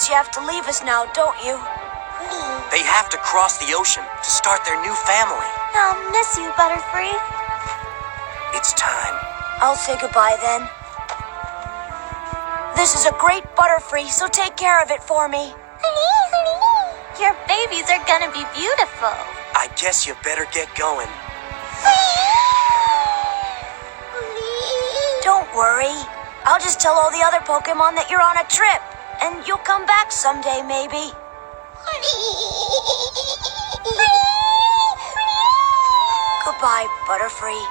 guess you have to leave us now, don't you? They have to cross the ocean to start their new family. I'll miss you, Butterfree. It's time. I'll say goodbye then. This is a great Butterfree, so take care of it for me. Your babies are gonna be beautiful. I guess you better get going. Don't worry. I'll just tell all the other Pokemon that you're on a trip, and you'll come back someday, maybe. Goodbye, Butterfree.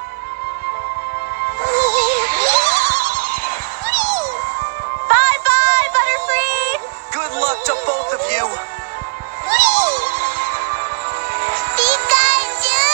Bye-bye, Butterfree! Good luck to both of you. Pikachu!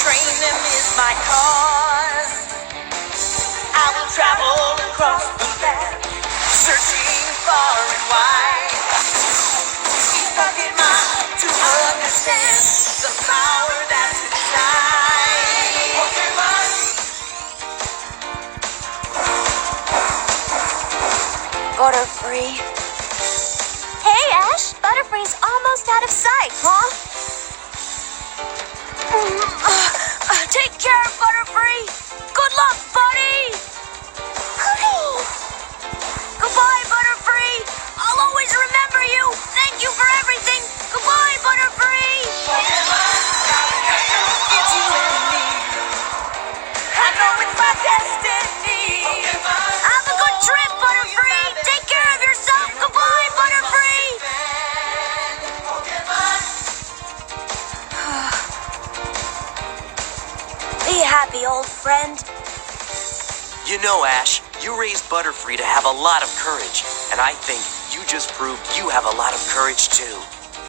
Train them is my cause. I will travel across the land, searching far and wide. Each Pokemon to understand the power that's inside. Pokemon. Butterfree. Hey, Ash. Butterfree's almost out of sight. Huh? Take care, Butterfree! Good luck, buddy! Goodbye, Butterfree! I'll always remember you! Thank you for everything! Goodbye, Butterfree! It's you and me. I know it's my destiny. Have a good trip, Butterfree! Take care of yourself! Goodbye, Butterfree! Be happy, old friend. You know, Ash, you raised Butterfree to have a lot of courage, and I think you just proved you have a lot of courage, too.